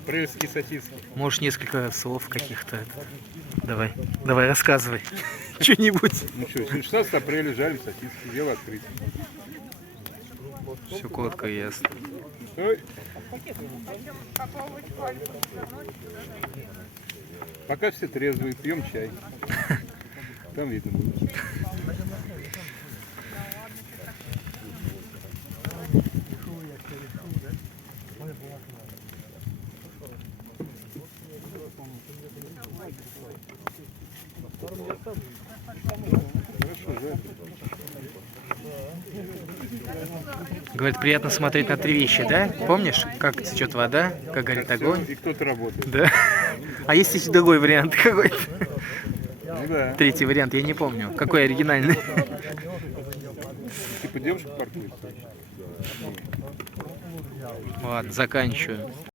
Апрельские сосиски. Можешь несколько слов каких-то. Давай, давай, рассказывай. Что-нибудь. Ну что, 16 апреля жарим сосиски, дело открыть. Все коротко и ясно. Стой. Пока все трезвые, пьем чай. Там видно будет. Хорошо, жаль. Говорит, приятно смотреть на три вещи, да? Помнишь, как течет вода, как горит огонь? И кто-то работает. Да. А есть еще другой вариант какой-то? Ну да. Третий вариант, я не помню. Какой оригинальный? Типа девушка паркуется. Ладно, заканчиваю.